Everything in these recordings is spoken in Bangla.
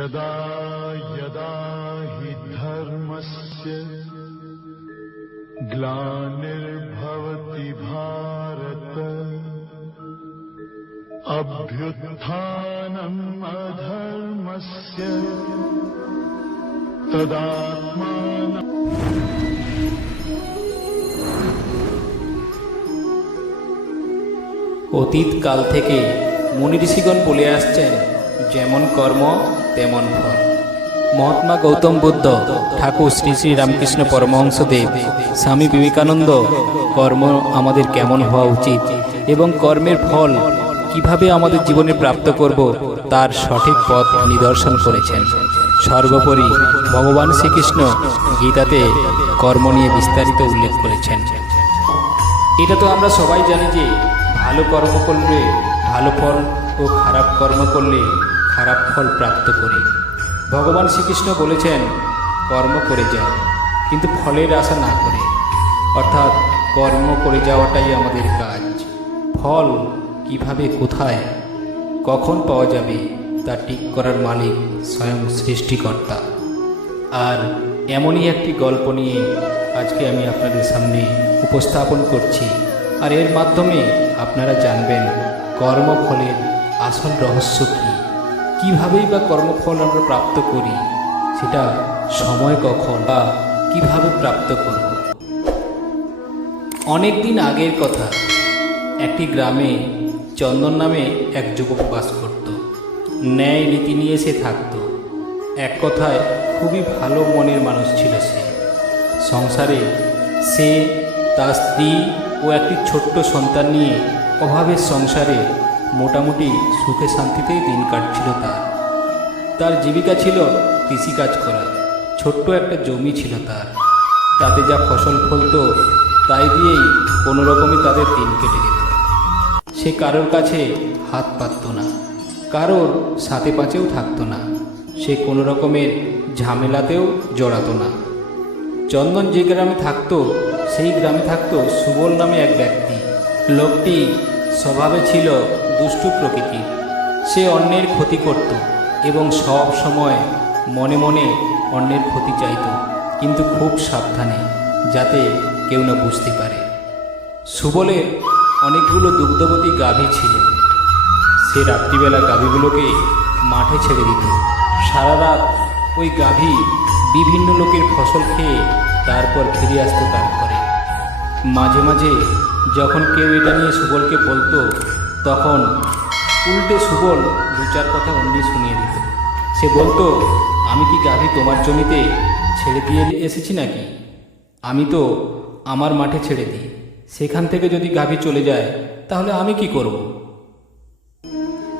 यदा यदा हि धर्मस्य ग्लानिर्भवति भारत अभ्युत्थानम् अधर्मस्य तदात्मानम् অতীত কাল থেকে মুনি ঋষিগণ বলে আসছেন যেমন কর্ম, তেমন ফল। মহাত্মা গৌতম বুদ্ধ, ঠাকুর শ্রী শ্রী রামকৃষ্ণ পরমহংসদেব, স্বামী বিবেকানন্দ, কর্ম আমাদের কেমন হওয়া উচিত এবং কর্মের ফল কীভাবে আমাদের জীবনে প্রাপ্ত করব তার সঠিক পথ নিদর্শন করেছেন। সর্বোপরি ভগবান শ্রীকৃষ্ণ গীতাতে কর্ম নিয়ে বিস্তারিত উল্লেখ করেছেন। এটা তো আমরা সবাই জানি যে ভালো কর্ম করলে ভালো ফল ও খারাপ কর্ম করলে খারাপ ফল প্রাপ্ত করি। ভগবান শ্রীকৃষ্ণ বলেছেন, কর্ম করে যাও, কিন্তু ফলের আশা না করে। অর্থাৎ কর্ম করে যাওয়াটাই আমাদের কাজ। ফল কীভাবে, কোথায়, কখন পাওয়া যাবে, তা ঠিক করার মালিক স্বয়ং সৃষ্টিকর্তা। আর এমনই একটি গল্প নিয়ে আজকে আমি আপনাদের সামনে উপস্থাপন করছি। আর এর মাধ্যমে আপনারা জানবেন, কর্মফলের আসল রহস্য কী। কীভাবেই বা কর্মফল আমরা প্রাপ্ত করি, সেটা সময় কখন বা কীভাবে প্রাপ্ত করব? অনেক দিন আগের কথা, একটি গ্রামে চন্দন নামে এক যুবক বাস করত। ন্যায় রীতি নিয়ে সে থাকতো। এক কথায়, খুবই ভালো মনের মানুষ ছিল সে। সংসারে সে, তার স্ত্রী ও একটি ছোট্ট সন্তান নিয়ে অভাবের সংসারে মোটামুটি সুখে শান্তিতেই দিন কাটছিল তার। তার জীবিকা ছিল কৃষিকাজ করা, ছোট্ট একটা জমি ছিল তার। তাতে যা ফসল ফলতো, তাই দিয়েই কোনো রকমই তাদের দিন কেটে যেত। সে কারোর কাছে হাত পাতত না, কারোর সাথে পাঁচেও থাকতো না। সে কোনো রকমের ঝামেলাতেও জড়াতো না। চন্দন যে গ্রামে থাকতো, সেই গ্রামে থাকতো সুবল নামে এক ব্যক্তি। লোকটি স্বভাবে ছিল দুষ্টু প্রকৃতির সে অন্যের ক্ষতি করত এবং সব সময় মনে মনে অন্যের ক্ষতি চাইত, কিন্তু খুব সাবধানে, যাতে কেউ না বুঝতে পারে। সুবলের অনেকগুলো দুগ্ধবতী গাভী ছিল। সে রাত্রিবেলা গাভীগুলোকে মাঠে ছেড়ে দিত। সারা রাত ওই গাভী বিভিন্ন লোকের ফসল খেয়ে তারপর ফিরে আসতো তারপরে মাঝে মাঝে যখন কেউ এটা নিয়ে সুবলকে বলতো তখন উল্টে সুবল দু চার কথা অমনি শুনিয়ে দিত। সে বলতো, আমি কি গাভী তোমার জমিতে ছেড়ে দিয়ে এসেছি নাকি? আমি তো আমার মাঠে ছেড়ে দিই। সেখান থেকে যদি গাভী চলে যায়, তাহলে আমি কি করব?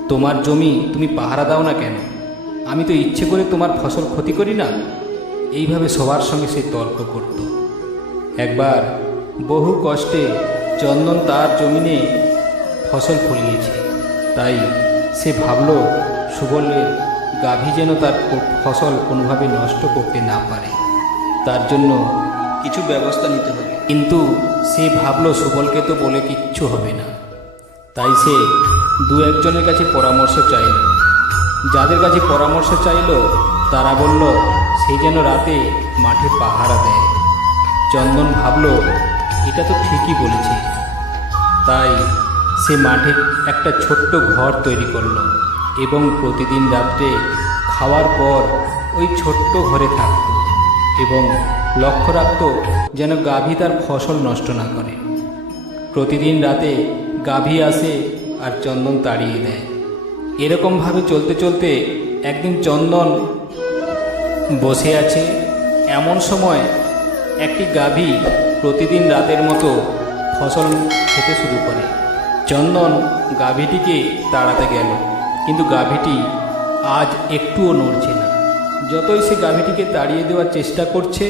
তোমার জমি তুমি পাহারা দাও না কেন? আমি তো ইচ্ছে করে তোমার ফসল ক্ষতি করি না? এইভাবে সবার সঙ্গে সে তর্ক করত। একবার বহু কষ্টে চন্দন তার জমিনে ফসল ফলিয়েছে। তাই সে ভাবল সুবলের গাভী যেন তার ফসল কোনোভাবে নষ্ট করতে না পারে। তার জন্য কিছু ব্যবস্থা নিতে হবে। কিন্তু সে ভাবল, সুবলকে তো বলে কিচ্ছু হবে না। তাই সে দু একজনের কাছে পরামর্শ চাইল। যাদের কাছে পরামর্শ চাইল, তারা বলল, সে যেন রাতে মাঠে পাহারা দেয়। চন্দন ভাবল, এটা তো ঠিকই বলেছে। তাই সে মাঠে একটা ছোট্ট ঘর তৈরি করল এবং প্রতিদিন রাত্রে খাওয়ার পর ওই ছোট্ট ঘরে থাকত এবং লক্ষ্য রাখত যেন গাভী তার ফসল নষ্ট না করে। প্রতিদিন রাতে গাভী আসে আর চন্দন তাড়িয়ে দেয়। এরকমভাবে চলতে চলতে একদিন চন্দন বসে আছে। এমন সময় একটি গাভী প্রতিদিন রাতের মতো ফসল খেতে শুরু করে। চন্দন গাভীটিকে তাড়াতে গেল। কিন্তু গাভীটি আজ একটুও নড়ছে না। যতই সে গাভীটিকে তাড়িয়ে দেওয়ার চেষ্টা করছে,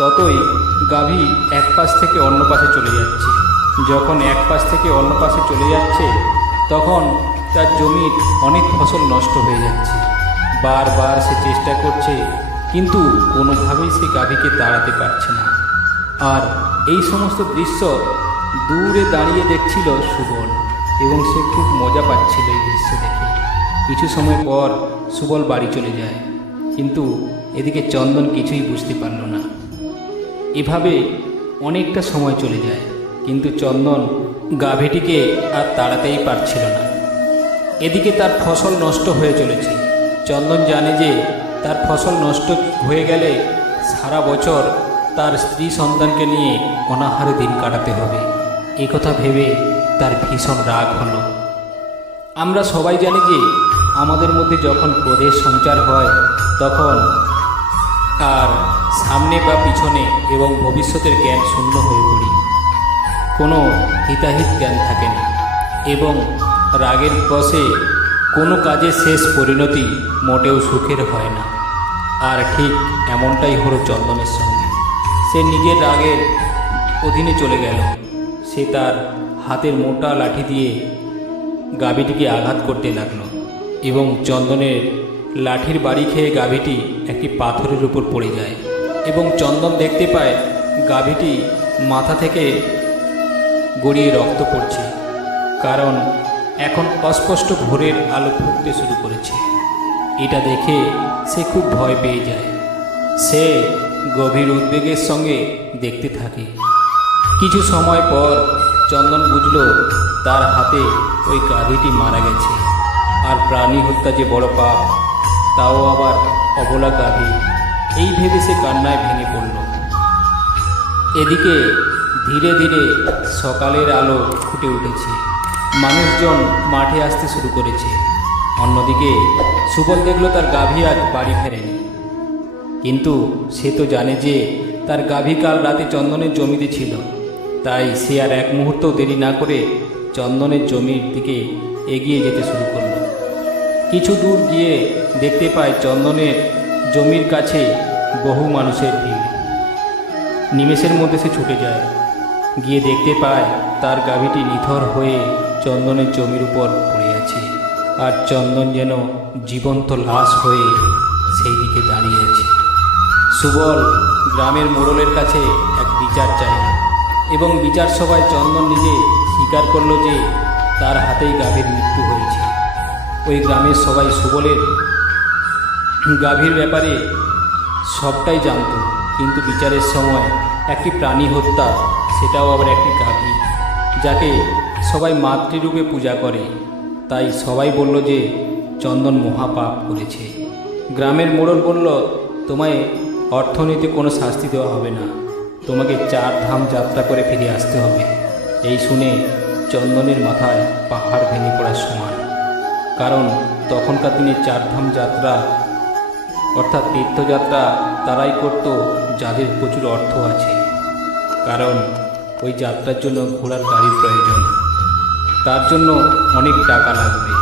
ততই গাভী এক পাশ থেকে অন্য পাশে চলে যাচ্ছে। যখন এক পাশ থেকে অন্য পাশে চলে যাচ্ছে, তখন তার জমির অনেক ফসল নষ্ট হয়ে যাচ্ছে। বারবার সে চেষ্টা করছে, কিন্তু কোনোভাবেই সে গাভীকে তাড়াতে পারছে না। আর এই সমস্ত দৃশ্য দূরে দাঁড়িয়ে দেখছিল সুবল এবং সে খুব মজা পাচ্ছিল এই দৃশ্য দেখে। কিছু সময় পর সুবল বাড়ি চলে যায়, কিন্তু এদিকে চন্দন কিছুই বুঝতে পারল না। এভাবে অনেকটা সময় চলে যায়, কিন্তু চন্দন গাভীটিকে আর তাড়াতেই পারছিল না। এদিকে তার ফসল নষ্ট হয়ে চলেছে। চন্দন জানে যে তার ফসল নষ্ট হয়ে গেলে সারা বছর তার স্ত্রী সন্তানকে নিয়ে অনাহারে দিন কাটাতে হবে। কথা ভেবে তার ভীষণ রাগ হলো। আমরা সবাই জানি যে আমাদের মধ্যে যখন ক্রোধের সঞ্চার হয়, তখন আর সামনে বা পিছনে এবং ভবিষ্যতের জ্ঞান শূন্য হয়ে পড়ি। কোনো হিতাহিত জ্ঞান থাকে না এবং রাগের বসে কোনো কাজের শেষ পরিণতি মোটেও সুখের হয় না। আর ঠিক এমনটাই হলো চন্দনের সঙ্গে। সে নিজের রাগের অধীনে চলে গেল। সে তার হাতের মোটা লাঠি দিয়ে গাভীটিকে আঘাত করতে লাগল এবং চন্দনের লাঠির বাড়ি খেয়ে গাভীটি একটি পাথরের উপর পড়ে যায় এবং চন্দন দেখতে পায় গাভীটি মাথা থেকে গড়িয়ে রক্ত পড়ছে, কারণ এখন অস্পষ্ট ভোরের আলো ফুটতে শুরু করেছে। এটা দেখে সে খুব ভয় পেয়ে যায়। সে গভীর উদ্বেগের সঙ্গে দেখতে থাকে। কিছু সময় পর চন্দন বুঝল তার হাতে ওই গাভীটি মারা গেছে। আর প্রাণী হত্যা যে বড় পাপ, তাও আবার অবলা গাভী এই ভেবে সে কান্নায় ভেঙে পড়ল। এদিকে ধীরে ধীরে সকালের আলো ফুটে উঠেছে। মানুষজন মাঠে আসতে শুরু করেছে। অন্যদিকে সুবল দেখল তার গাভী আজ বাড়ি ফেরেনি। কিন্তু সে তো জানে যে তার গাভী কাল রাতে চন্দনের জমিতে ছিল। তাই সে আর এক মুহূর্ত দেরি না করে চন্দনের জমির দিকে এগিয়ে যেতে শুরু করল। কিছু দূর গিয়ে দেখতে পায় চন্দনের জমির কাছে বহু মানুষের ভিড়। নিমেষের মধ্যে সে ছুটে যায়। গিয়ে দেখতে পায় তার গাভীটি নিথর হয়ে চন্দনের জমির উপর পড়ে আছে আর চন্দন যেন জীবন্ত লাশ হয়ে সেই দিকে দাঁড়িয়ে আছে। সুবল গ্রামের মোড়লের কাছে এক বিচার চাইল এবং বিচার সভায় চন্দন নিজে স্বীকার করল যে তার হাতেই গাভীর মৃত্যু হয়েছে। ওই গ্রামের সবাই সুবলের গাভীর ব্যাপারে সবটাই জানতো, কিন্তু বিচারের সময় একটি প্রাণী হত্যা, সেটাও আবার একটি গাভী, যাকে সবাই মাতৃরূপে পূজা করে। তাই সবাই বলল যে চন্দন মহাপাপ করেছে। গ্রামের মোড়ল বলল, তোমায় অর্থনীতি কোনো শাস্তি দেওয়া হবে না। তোমাকে চার ধাম যাত্রা করে ফিরে আসতে হবে। এই শুনে চন্দনের মাথায় পাহাড় ভেঙে পড়ার সমান। কারণ তখনকার দিনে চারধাম যাত্রা, অর্থাৎ তীর্থযাত্রা, তারাই করত যাদের প্রচুর অর্থ আছে। কারণ ওই যাত্রার জন্য ঘোড়ার গাড়ির প্রয়োজন। তার জন্য অনেক টাকা লাগবে।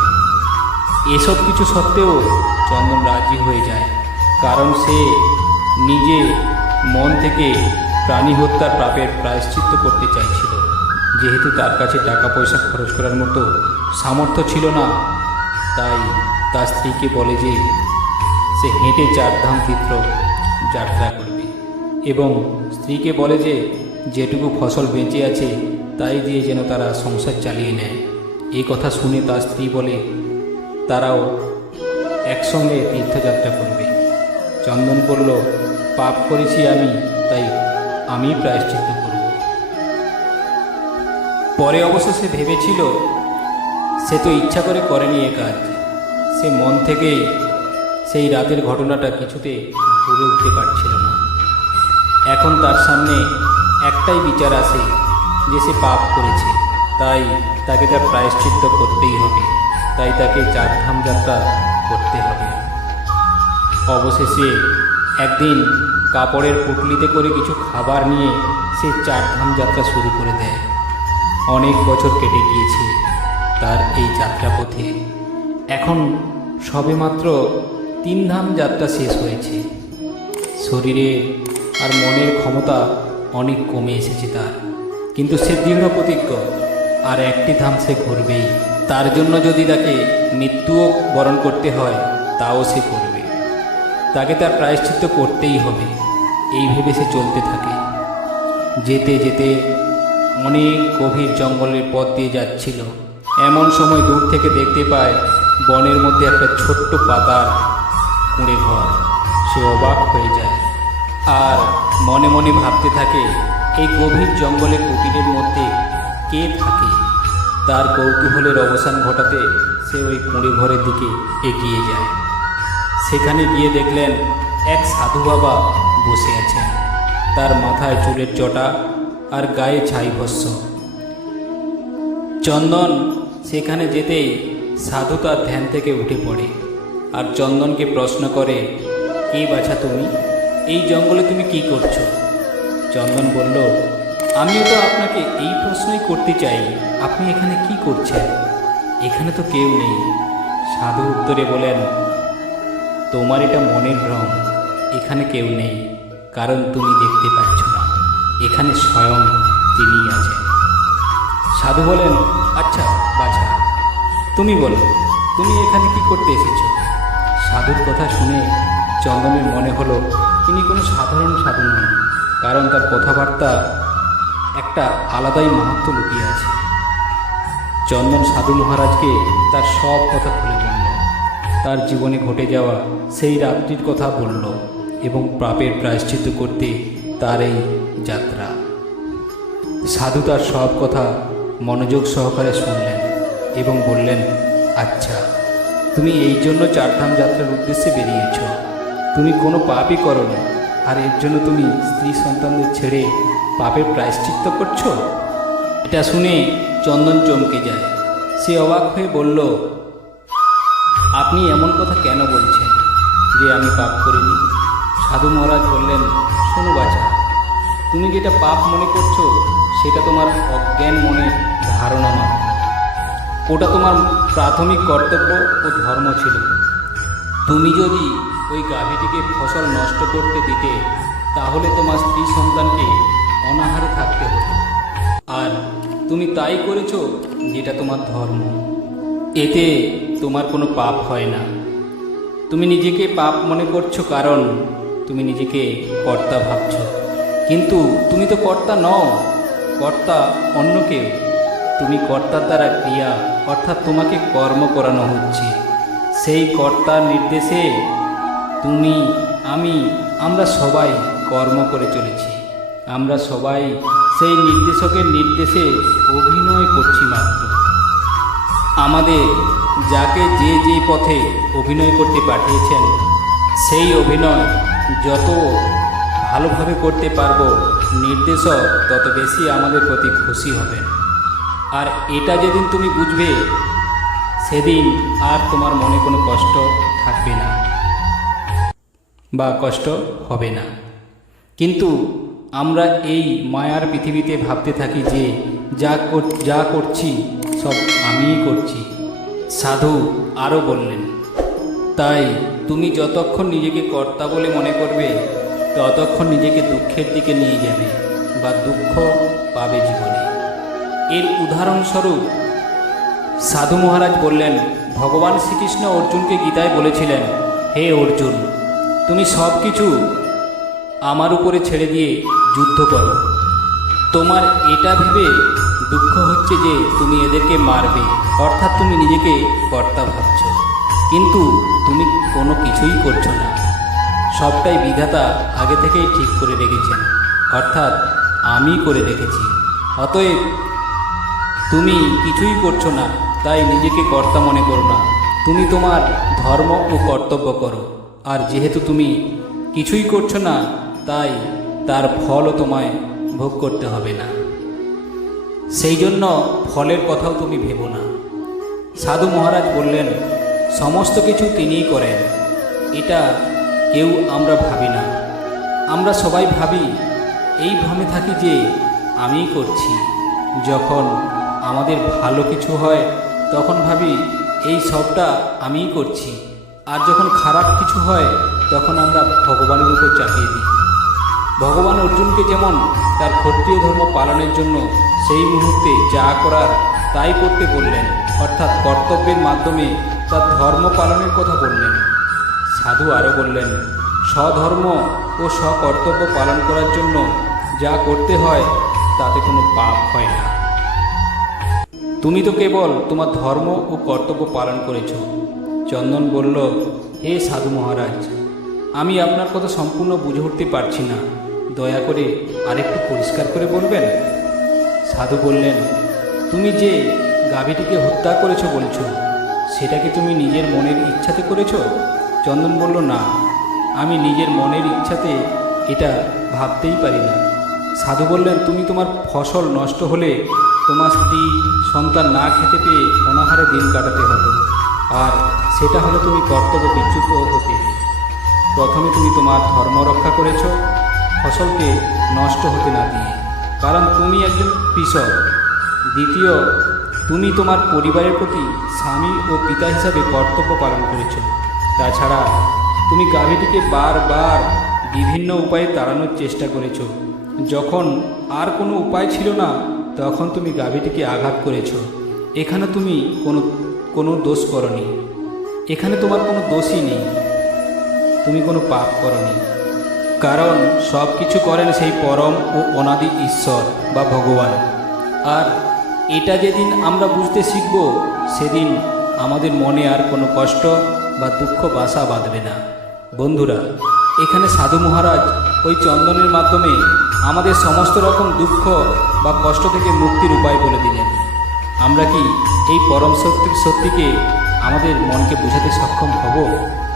এসব কিছু সত্ত্বেও চন্দন রাজি হয়ে যায়। কারণ সে নিজে মন থেকে প্রাণী হত্যার পাপের প্রায়শ্চিত্ত করতে চাইছিল। যেহেতু তার কাছে টাকা পয়সা খরচ করার মতো সামর্থ্য ছিল না, তাই তার স্ত্রীকে বলে যে, সে হেঁটে চারধাম তীর্থ যাত্রা করবে। এবং স্ত্রীকে বলে যে, যেটুকু ফসল বেঁচে আছে, তাই দিয়ে যেন তারা সংসার চালিয়ে নেয়। এই কথা শুনে তার স্ত্রী বলে, তারাও একসঙ্গে তীর্থযাত্রা করবে। চন্দন বলল, পাপ করেছি আমি, তাই আমি প্রায়শ্চিত্ত করব। পরে অবশ্য সে ভেবেছিল, সে তো ইচ্ছা করে করেনি এ কাজ। সে মন থেকেই সেই রাতের ঘটনাটা কিছুতে ভুলে উঠতে পারছিল না। এখন তার সামনে একটাই বিচার আসে যে সে পাপ করেছে। তাই তাকে তার প্রায়শ্চিত্ত করতেই হবে। তাই তাকে চারধাম যাত্রা করতে হবে। অবশেষে একদিন কাপড়ের পুটলিতে করে কিছু খাবার নিয়ে সে চারধাম যাত্রা শুরু করে দেয়। অনেক বছর কেটে গিয়েছে তার এই যাত্রাপথে। এখন সবেমাত্র তিন ধাম যাত্রা শেষ হয়েছে। শরীরে আর মনের ক্ষমতা অনেক কমে এসেছে তার। কিন্তু সে দৃঢ় প্রতিজ্ঞ, আর একটি ধাম সে ঘুরবেই তার জন্য যদি তাকে মৃত্যুও বরণ করতে হয়, তাও সে করবে। তাকে তার প্রায়শ্চিত্ত করতেই হবে। এই ভেবে সে চলতে থাকে। যেতে যেতে অনেক গভীর জঙ্গলের পথ দিয়ে যাচ্ছিল। এমন সময় দূর থেকে দেখতে পায় বনের মধ্যে একটা ছোট্ট পাতার কুঁড়ে ঘর। সে অবাক হয়ে যায় আর মনে মনে ভাবতে থাকে, এই গভীর জঙ্গলে কুটিরের মধ্যে কে থাকে? তার কৌতূহলের অবসান ঘটাতে সে ওই কুঁড়ে ঘরের দিকে এগিয়ে যায়। সেখানে গিয়ে দেখলেন এক সাধু বাবা বসে আছেন। তার মাথায় চুলের চটা আর গায়ে ছাই ভস্য চন্দন সেখানে যেতেই সাধু তার ধ্যান থেকে উঠে পড়ে আর চন্দনকে প্রশ্ন করে, কে বাছা তুমি? এই জঙ্গলে তুমি কি করছ? চন্দন বলল, আমিও তো আপনাকে এই প্রশ্নই করতে চাই, আপনি এখানে কি করছেন? এখানে তো কেউ নেই। সাধু উত্তরে বলেন তোমার এটা মনের ভ্রম এখানে কেউ নেই, কারণ তুমি দেখতে পাচ্ছ না। এখানে স্বয়ং তিনিই আছেন। সাধু বলেন আচ্ছা বাছা, তুমি বলো, তুমি এখানে কি করতে এসেছ? সাধুর কথা শুনে চন্দনের মনে হলো, তিনি কোনো সাধারণ সাধু নন, কারণ তার কথাবার্তা একটা আলাদাই মাহাত্ম লুকিয়ে আছে। চন্দন সাধু মহারাজকে তার সব কথা খুলে তার জীবনে ঘটে যাওয়া সেই রাত্রির কথা বলল এবং পাপের প্রায়শ্চিত্ত করতে তার এই যাত্রা। সাধু তার সব কথা মনোযোগ সহকারে শুনলেন এবং বললেন আচ্ছা তুমি এই জন্য চারধাম যাত্রার উদ্দেশ্যে বেরিয়েছ। তুমি কোনো পাপই করনি। আর এর জন্য তুমি স্ত্রী সন্তানদের ছেড়ে পাপের প্রায়শ্চিত্ত করছ? এটা শুনে চন্দন চমকে যায়। সে অবাক হয়ে বলল আপনি এমন কথা কেন বলছেন যে আমি পাপ করিনি? সাধু মহারাজ বললেন, শোনো বাছা, তুমি যেটা পাপ মনে করছ, সেটা তোমার অজ্ঞান মনে ধারণা মাত্র ওটা তোমার প্রাথমিক কর্তব্য ও ধর্ম ছিল। তুমি যদি ওই গাভীটিকে ফসল নষ্ট করতে দিতে, তাহলে তোমার স্ত্রী সন্তানকে অনাহারে থাকতে হতো। আর তুমি তাই করেছ যেটা তোমার ধর্ম। এতে তোমার কোনো পাপ হয় না। তুমি নিজেকে পাপ মনে করছ কারণ তুমি নিজেকে কর্তা ভাবছ। কিন্তু তুমি তো কর্তা নও, কর্তা অন্য কেউ তুমি কর্তার দ্বারা ক্রিয়া, অর্থাৎ তোমাকে কর্ম করানো হচ্ছে। সেই কর্তার নির্দেশে তুমি, আমি, আমরা সবাই কর্ম করে চলেছি। আমরা সবাই সেই নির্দেশকের নির্দেশে অভিনয় করছি মাত্র। আমাদের যাকে যে যে পথে অভিনয় করতে পাঠিয়েছেন, সেই অভিনয় যত ভালোভাবে করতে পারব, নির্দেশক তত বেশি আমাদের প্রতি খুশি হবেন। আর এটা যেদিন তুমি বুঝবে, সেদিন আর তোমার মনে কোনো কষ্ট থাকবে না বা কষ্ট হবে না। কিন্তু আমরা এই মায়ার পৃথিবীতে ভাবতে থাকি যে যা যা করছি সব আমিই করছি। সাধু আরও বললেন, তাই তুমি যতক্ষণ নিজেকে কর্তা বলে মনে করবে, ততক্ষণ নিজেকে দুঃখের দিকে নিয়ে যাবে বা দুঃখ পাবে জীবনে। এর উদাহরণস্বরূপ, সাধু মহারাজ বললেন, ভগবান শ্রীকৃষ্ণ অর্জুনকে গীতায় বলেছিলেন, হে অর্জুন, তুমি সব কিছু আমার উপরে ছেড়ে দিয়ে যুদ্ধ করো। তোমার এটা ভেবে দুঃখ হচ্ছে যে তুমি এদেরকে মারবে, অর্থাৎ তুমি নিজেকে কর্তা ভাবছ। কিন্তু তুমি কোনো কিছুই করছ না। সবটাই বিধাতা আগে থেকেই ঠিক করে রেখেছেন, অর্থাৎ আমি করে রেখেছি। অতএব তুমি কিছুই করছ না, তাই নিজেকে কর্তা মনে করো না। তুমি তোমার ধর্ম ও কর্তব্য করো, আর যেহেতু তুমি কিছুই করছ না, তাই তার ফলও তোমায় ভোগ করতে হবে না। সেই জন্য ফলের কথাও তুমি ভেবো না। সাধু মহারাজ বললেন, সমস্ত কিছু তিনিই করেন। এটা কেউ আমরা ভাবি না। আমরা সবাই ভাবি, এই ভ্রমে থাকি যে আমিই করছি। যখন আমাদের ভালো কিছু হয়, তখন ভাবি, এই সবটা আমিই করছি। আর যখন খারাপ কিছু হয়, তখন আমরা ভগবানের উপর চাপিয়ে দিই। ভগবান অর্জুনকে যেমন তার ক্ষত্রিয় ধর্ম পালনের জন্য সেই মুহূর্তে যা করার তাই করতে বললেন, অর্থাৎ কর্তব্যের মাধ্যমে তার ধর্ম পালনের কথা বললেন। সাধু আরও বললেন, স্বধর্ম ও স্বকর্তব্য পালন করার জন্য যা করতে হয়, তাতে কোনো পাপ হয় না। তুমি তো কেবল তোমার ধর্ম ও কর্তব্য পালন করেছ। চন্দন বলল, হে সাধু মহারাজ, আমি আপনার কথা সম্পূর্ণ বুঝে উঠতে পারছি না। দয়া করে আরেকটু পরিষ্কার করে বলবেন? সাধু বললেন, তুমি যে গাভীটিকে হত্যা করেছ বলছো, সেটা কি তুমি নিজের মনের ইচ্ছাতে করেছ? চন্দন বলল, না, আমি নিজের মনের ইচ্ছাতে এটা ভাবতেই পারি না সাধু বললেন, তুমি তোমার ফসল নষ্ট হলে তোমার স্ত্রী সন্তান না খেতে পেয়ে অনাহারে দিন কাটাতে হতো। আর সেটা হলে তুমি কর্তব্য বিচ্যুত হতে। প্রথমে তুমি তোমার ধর্ম রক্ষা করেছ ফসলকে নষ্ট হতে না দিয়ে। কারণ তুমি একজন কৃষক। দ্বিতীয়, তুমি তোমার পরিবারের প্রতি স্বামী ও পিতা হিসাবে কর্তব্য পালন করেছ। তাছাড়া, তুমি গাভীটিকে বারবার বিভিন্ন উপায়ে তাড়ানোর চেষ্টা করেছ। যখন আর কোনো উপায় ছিল না, তখন তুমি গাভীটিকে আঘাত করেছ। এখানে তুমি কোনো কোনো দোষ করনি। এখানে তোমার কোনো দোষই নেই। তুমি কোনো পাপ করনি। কারণ সব কিছু করেন সেই পরম ও অনাদি ঈশ্বর বা ভগবান। আর এটা যেদিন আমরা বুঝতে শিখব, সেদিন আমাদের মনে আর কোনো কষ্ট বা দুঃখ বাসা বাঁধবে না। বন্ধুরা, এখানে সাধু মহারাজ ওই চন্দনের মাধ্যমে আমাদের সমস্ত রকম দুঃখ বা কষ্ট থেকে মুক্তির উপায় বলে দিলেন। আমরা কি এই পরম সত্যি সত্যিকে আমাদের মনকে বোঝাতে সক্ষম হব?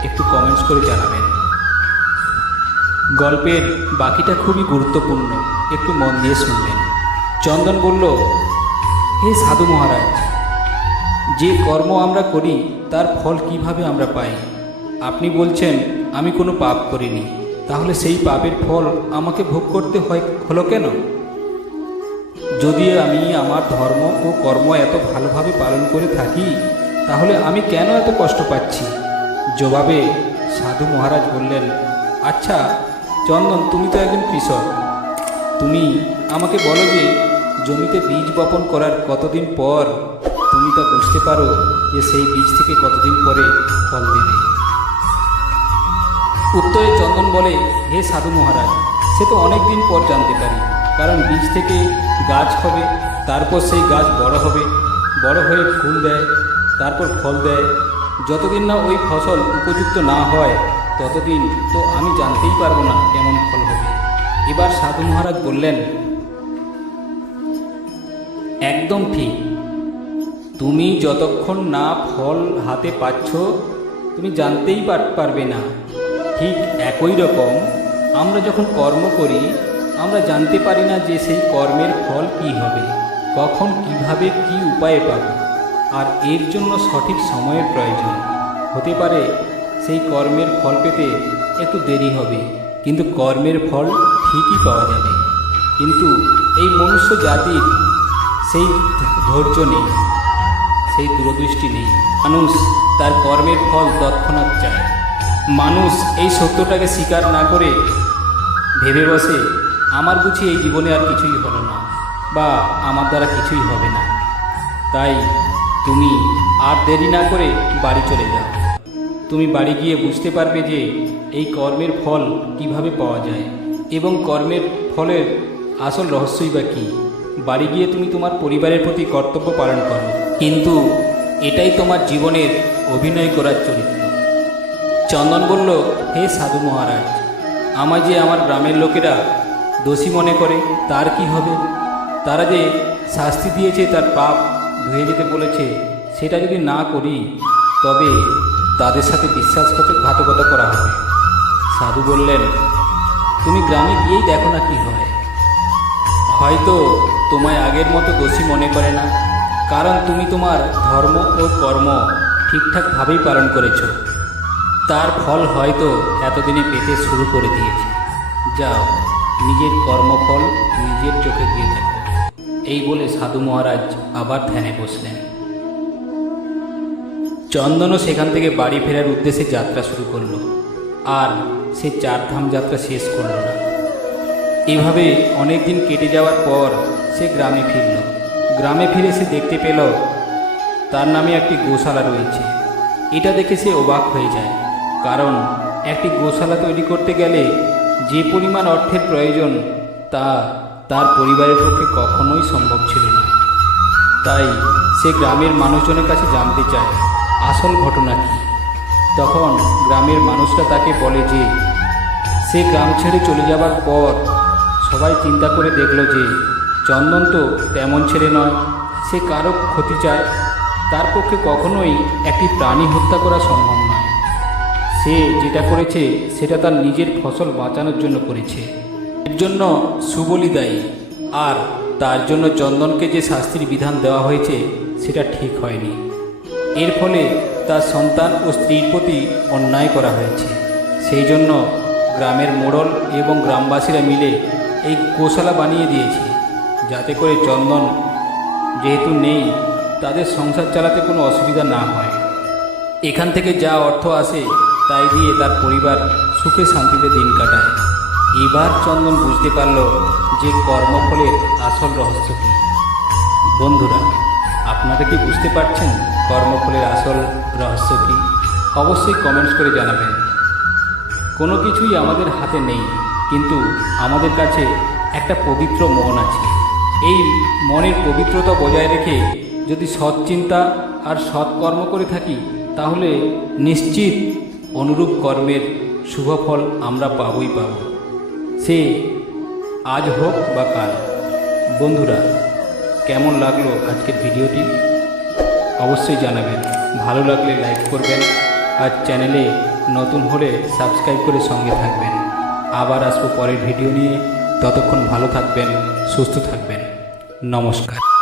একটু কমেন্টস করে জানাবেন। গল্পের বাকিটা খুবই গুরুত্বপূর্ণ। একটু মন দিয়ে শুনবেন। চন্দন বলল, হে সাধু মহারাজ, যে কর্ম আমরা করি, তার ফল কীভাবে আমরা পাই? আপনি বলছেন, আমি কোনো পাপ করিনি। তাহলে সেই পাপের ফল আমাকে ভোগ করতে হয়, হলো কেন? যদি আমি আমার ধর্ম ও কর্ম এত ভালোভাবে পালন করে থাকি, তাহলে আমি কেন এত কষ্ট পাচ্ছি? জবাবে সাধু মহারাজ বললেন আচ্ছা চন্দন, তুমি তো একজন কৃষক। তুমি আমাকে বলো যে, জমিতে বীজ বপন করার কতদিন পর তুমি তা বুঝতে পারো যে সেই বীজ থেকে কতদিন পরে ফল দেবে? উত্তরে চন্দন বলে, হে সাধু মহারাজ, সে তো অনেক দিন পর জানতে পারি। কারণ বীজ থেকে গাছ হবে, তারপর সেই গাছ বড় হবে। বড় হয়ে ফুল দেয়, তারপর ফল দেয়। যতদিন না ওই ফসল উপযুক্ত না হয় ততদিন তো আমি জানতেই পারব না কেমন ফল হবে। এবার সাধু মহারাজ বললেন, একদম ঠিক। তুমি যতক্ষণ না ফল হাতে পাচ্ছ, তুমি জানতেই পার- পারবে না। ঠিক একই রকম, আমরা যখন কর্ম করি, আমরা জানতে পারি না যে সেই কর্মের ফল কি হবে, কখন কীভাবে কি উপায়ে পাব। আর এর জন্য সঠিক সময়ের প্রয়োজন। হতে পারে সেই কর্মের ফল পেতে একটু দেরি হবে। কিন্তু কর্মের ফল ঠিকই পাওয়া যাবে। কিন্তু এই মনুষ্য জাতির সেই ধৈর্য নেই, সেই দূরদৃষ্টি নেই। মানুষ তার কর্মের ফল তৎক্ষণাৎ চায়। মানুষ এই সত্যটাকে স্বীকার না করে ভেবে বসে, আমার বুঝি এই জীবনে আর কিছুই হলো না বা আমার দ্বারা কিছুই হবে না। তাই তুমি আর দেরি না করে বাড়ি চলে যাও। তুমি বাড়ি গিয়ে বুঝতে পারবে যে এই কর্মের ফল কীভাবে পাওয়া যায় এবং কর্মের ফলের আসল রহস্যই বা কী। বাড়ি গিয়ে তুমি তোমার পরিবারের প্রতি কর্তব্য পালন করো। কিন্তু এটাই তোমার জীবনের অভিনয় করার চরিত্র। চন্দন বলল, হে সাধু মহারাজ, আমায় যে আমার গ্রামের লোকেরা দোষী মনে করে, তার কি হবে? তারা যে শাস্তি দিয়েছে, তার পাপ ধুয়ে যেতে বলেছে, সেটা যদি না করি, তবে তাদের সাথে বিশ্বাসঘাতকতা করা হবে। সাধু বললেন, তুমি গ্রামে গিয়েই দেখো না কি হয়। হয়তো তোমায় আগের মতো দোষী মনে করে না, কারণ তুমি তোমার ধর্ম ও কর্ম ঠিকঠাকভাবেই পালন করেছ। তার ফল হয়তো এতদিনে পেতে শুরু করে দিয়েছে। যাও, নিজের কর্মফল নিজের চোখে দিয়ে দেখো। এই বলে সাধু মহারাজ আবার ধ্যানে বসলেন। চন্দনও সেখান থেকে বাড়ি ফেরার উদ্দেশ্যে যাত্রা শুরু করল, আর সে চারধাম যাত্রা শেষ করল না। এভাবে অনেক দিন কেটে যাওয়ার পর সে গ্রামে ফিরল। গ্রামে ফিরে সে দেখতে পেল, তার নামে একটি গোশালা রয়েছে। এটা দেখে সে অবাক হয়ে যায়, কারণ একটি গোশালা তৈরি করতে গেলে যে পরিমাণ অর্থের প্রয়োজন তা তার পরিবারের পক্ষে কখনোই সম্ভব ছিল না। তাই সে গ্রামের মানুষজনের কাছে জানতে চায় আসল ঘটনা কী? তখন গ্রামের মানুষরা তাকে বলে যে, সে গ্রাম ছেড়ে চলে যাবার পর সবাই চিন্তা করে দেখল যে, চন্দন তো তেমন ছেলে নয়। সে কারও ক্ষতি চায়। তার পক্ষে কখনোই একটি প্রাণী হত্যা করা সম্ভব নয়। সে যেটা করেছে, সেটা তার নিজের ফসল বাঁচানোর জন্য করেছে। এর জন্য সুবলি দায়ী। আর তার জন্য চন্দনকে যে শাস্তির বিধান দেওয়া হয়েছে, সেটা ঠিক হয়নি। এর ফলে তার সন্তান ও স্ত্রীর প্রতি অন্যায় করা হয়েছে। সেই জন্য গ্রামের মোড়ল এবং গ্রামবাসীরা মিলে এই গোশালা বানিয়ে দিয়েছে, যাতে করে চন্দন যেহেতু নেই, তাদের সংসার চালাতে কোনো অসুবিধা না হয়। এখান থেকে যা অর্থ আসে, তাই দিয়ে তার পরিবার সুখে শান্তিতে দিন কাটায়। এবার চন্দন বুঝতে পারল যে কর্মফলের আসল রহস্য কী। বন্ধুরা, আপনারা কি বুঝতে পারছেন কর্মফলের আসল রহস্য কী? অবশ্যই কমেন্টস করে জানাবেন। কোনো কিছুই আমাদের হাতে নেই, কিন্তু আমাদের কাছে একটা পবিত্র মন আছে। এই মনের পবিত্রতা বজায় রেখে যদি সৎ চিন্তা আর সৎ কর্ম করে থাকি, তাহলে নিশ্চিত অনুরূপ কর্মের শুভফল আমরা পাবই পাব। সে আজ হোক বা কাল। বন্ধুরা, কেমন লাগল আজকের ভিডিওটি? অবশ্যই জানাবেন। ভালো লাগলে লাইক করবেন আর চ্যানেলে নতুন হলে সাবস্ক্রাইব করে সঙ্গে থাকবেন। আবার আসব পরের ভিডিও নিয়ে। ততক্ষণ ভালো থাকবেন, সুস্থ থাকবেন। নমস্কার।